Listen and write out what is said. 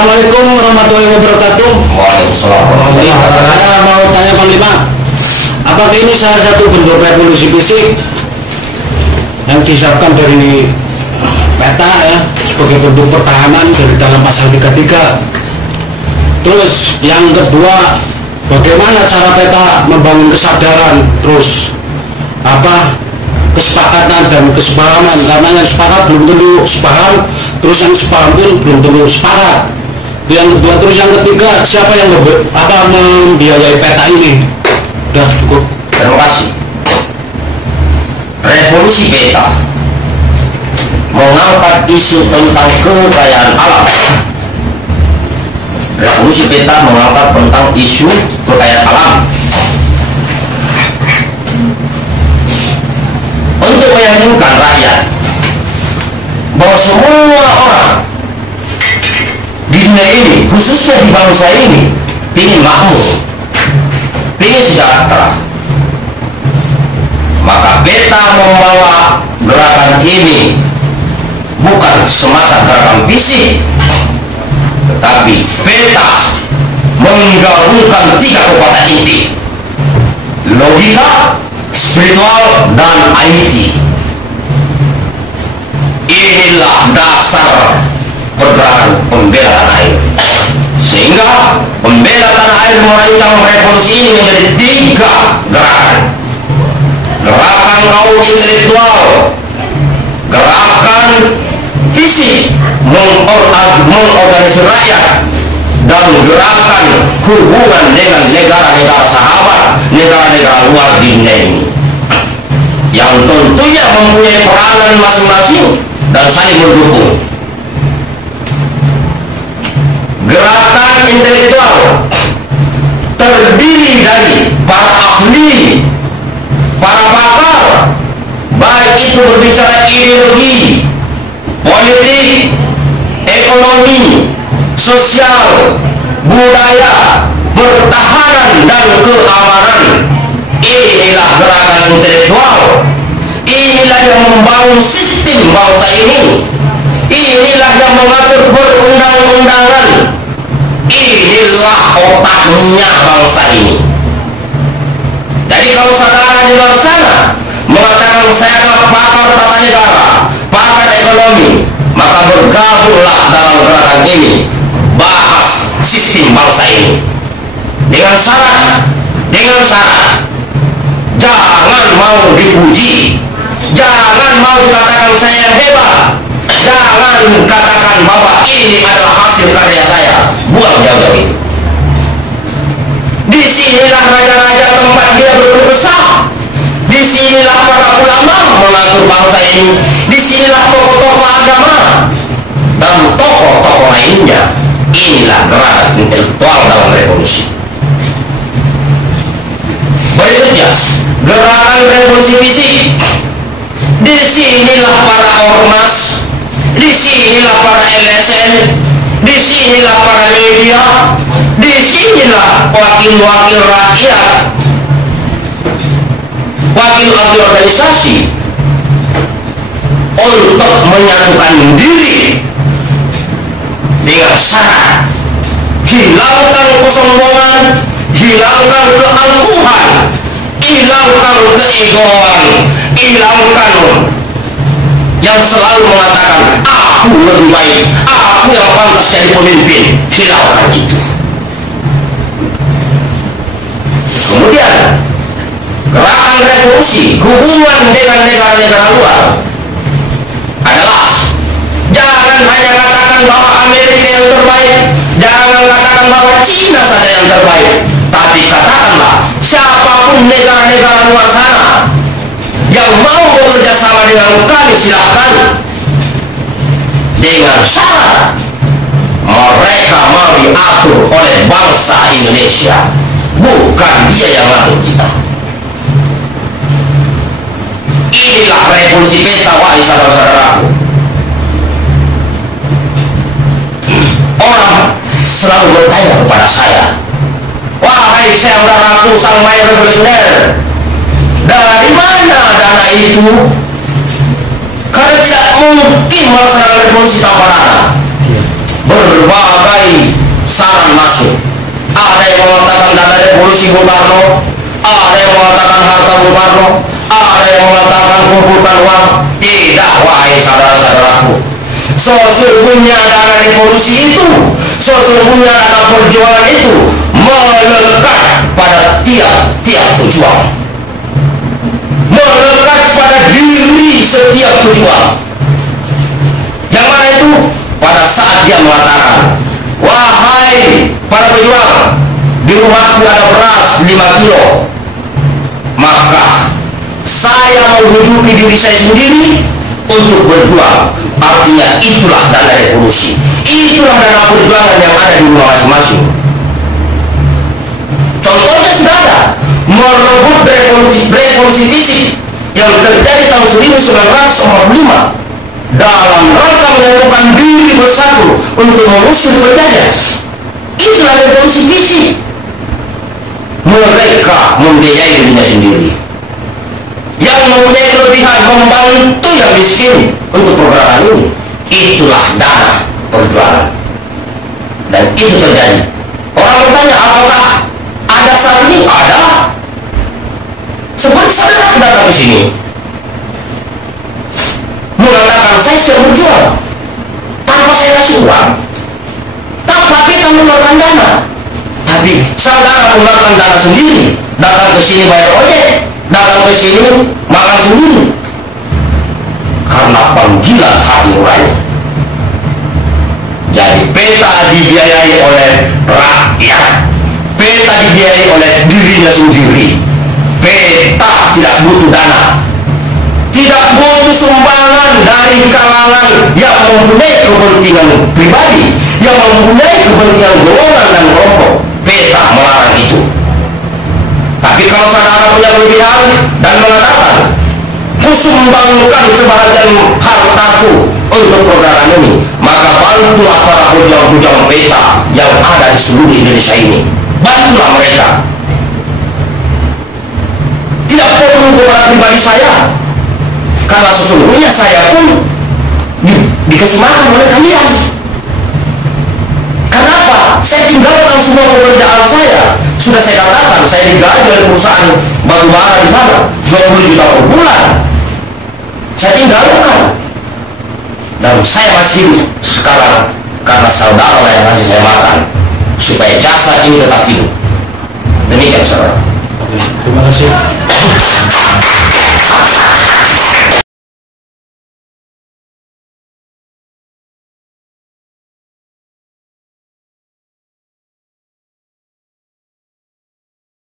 Assalamualaikum warahmatullahi wabarakatuh. Waalaikumsalam. Saya mau tanya Panglima, apakah ini salah satu bentuk revolusi fisik yang disiapkan dari peta ya sebagai bentuk pertahanan dari dalam pasal 33? Terus yang kedua, bagaimana cara peta membangun kesadaran, terus kesepakatan dan kesepahaman, karena yang sepakat belum tentu sepaham, terus yang sepaham pun belum tentu sepakat. Yang kedua, terus yang ketiga, siapa yang membiayai peta ini? Udah cukup. Terima kasih. Revolusi peta mengangkat isu tentang kekayaan alam. Revolusi peta mengangkat tentang isu kekayaan alam untuk meyakinkan rakyat bahwa semua orang di dunia ini, khususnya di bangsa ini, ingin makmur, ingin sejahtera. Maka peta membawa gerakan ini bukan semata gerakan fisik, tetapi peta menggabungkan 3 kekuatan inti: logika, spiritual, dan IT. Inilah dasar pergerakan pembela tanah air, sehingga pembela tanah air merancang revolusi ini menjadi 3 gerakan: gerakan kaum intelektual, gerakan fisik mengorganisasi rakyat, dan gerakan hubungan dengan negara-negara sahabat, negara-negara luar di dunia ini, yang tentunya mempunyai peranan masing-masing dan saling mendukung. Gerakan intelektual terdiri dari para ahli, para pakar, baik itu berbicara ideologi, politik, ekonomi, sosial, budaya, pertahanan, dan keamanan. Inilah gerakan intelektual. Inilah yang membangun sistem bangsa ini. Inilah yang mengatur perundang-undangan. Inilah otaknya bangsa ini. Jadi kalau saudara di luar sana mengatakan saya adalah pakar tata negara, pakar ekonomi, maka bergabunglah dalam gerakan ini, bahas sistem bangsa ini dengan syarat jangan mau dipuji, jangan mau dikatakan saya hebat, jangan katakan bahwa ini adalah hasil karya saya. Buang jauh-jauh itu. Disinilah raja-raja tempat dia berkeluh kesah. Disinilah para ulama mengatur bangsa ini. Disinilah tokoh-tokoh agama dan tokoh-tokoh lainnya. Inilah gerakan intelektual dalam revolusi. Berikutnya, gerakan revolusi fisik. Disinilah para ormas, disinilah para LSM, disinilah para media, disinilah wakil-wakil rakyat, wakil-wakil organisasi, untuk menyatukan diri dengan syarat hilangkan kesombongan, hilangkan keangkuhan, hilangkan keegoan, hilangkan yang selalu mengatakan aku lebih baik, aku yang pantas jadi pemimpin. Hilangkan itu. Kemudian gerakan revolusi hubungan dengan negara-negara luar adalah jangan hanya katakan bahwa Amerika yang terbaik, jangan katakan bahwa Cina saja yang terbaik, tapi katakanlah siapapun negara-negara luar sana yang mau bekerja sama dengan kami, silakan, dengan syarat mereka mau diatur oleh bangsa Indonesia, bukan dia yang ngatur kita. Inilah revolusi peta, wahai saudara-saudaraku. Orang selalu bertanya kepada saya, wahai saudaraku sang mayor revolusioner, dari mana dana itu? Karena tidak mungkin melaksanakan revolusi tanpa dana. berbagai saran masuk. Ada yang mengatakan dana revolusi Bung Karno, ada yang mengatakan harta Bung Karno, ada yang mengatakan kumpulkan uang. Tidak, wahai saudara-saudaraku, sesungguhnya dana revolusi itu, sesungguhnya dana perjuangan itu melekat pada tiap-tiap pejuang, melekat pada diri setiap pejuang. Yang mana itu? Pada saat dia mengatakan, wahai para pejuang, di rumahku ada beras 5 kilo, maka saya menghujumi diri saya sendiri untuk berjuang. Artinya itulah dana revolusi, itulah dana perjuangan yang ada di rumah masing-masing. Contohnya sudah ada, merebut revolusi fisik yang terjadi tahun 1945 dalam rangka menyatukan diri bersatu untuk mengusir penjajah. Itulah revolusi fisik. Mereka membiayai dirinya sendiri, yang mempunyai kelebihan membantu yang miskin untuk program ini. Itulah dana perjuangan, dan itu terjadi. Orang bertanya, apakah ada saat ini? Ada. Seperti saya datang ke sini mengatakan saya sudah berjuang tanpa saya kasih uang, tanpa kita mengeluarkan dana, tapi saudara mengeluarkan dana sendiri, datang ke sini bayar ojek, datang ke sini makan sendiri, karena panggilan hati nurani. Jadi peta dibiayai oleh rakyat, peta dibiayai oleh dirinya sendiri. Peta tidak butuh dana, tidak butuh sumbangan dari kalangan yang mempunyai kepentingan pribadi, yang mempunyai kepentingan golongan dan kelompok. Peta melarang itu. Tapi kalau saudara punya kelebihan dan mengatakan, kusumbangkan sebahagian hartaku untuk program ini, maka bantulah para pejuang-pejuang peta yang ada di seluruh Indonesia ini. Bantulah mereka. Tidak perlu kepada pribadi saya, karena sesungguhnya saya pun dikasih makan oleh kalian. Kenapa? Saya tinggalkan semua pekerjaan saya. Sudah saya katakan, saya digaji oleh perusahaan batubara di sana 20 juta per bulan. Saya tinggalkan, dan saya masih hidup sekarang karena saudara yang ngasih saya makan, supaya jasa ini tetap hidup. Demikian saudara. Terima kasih.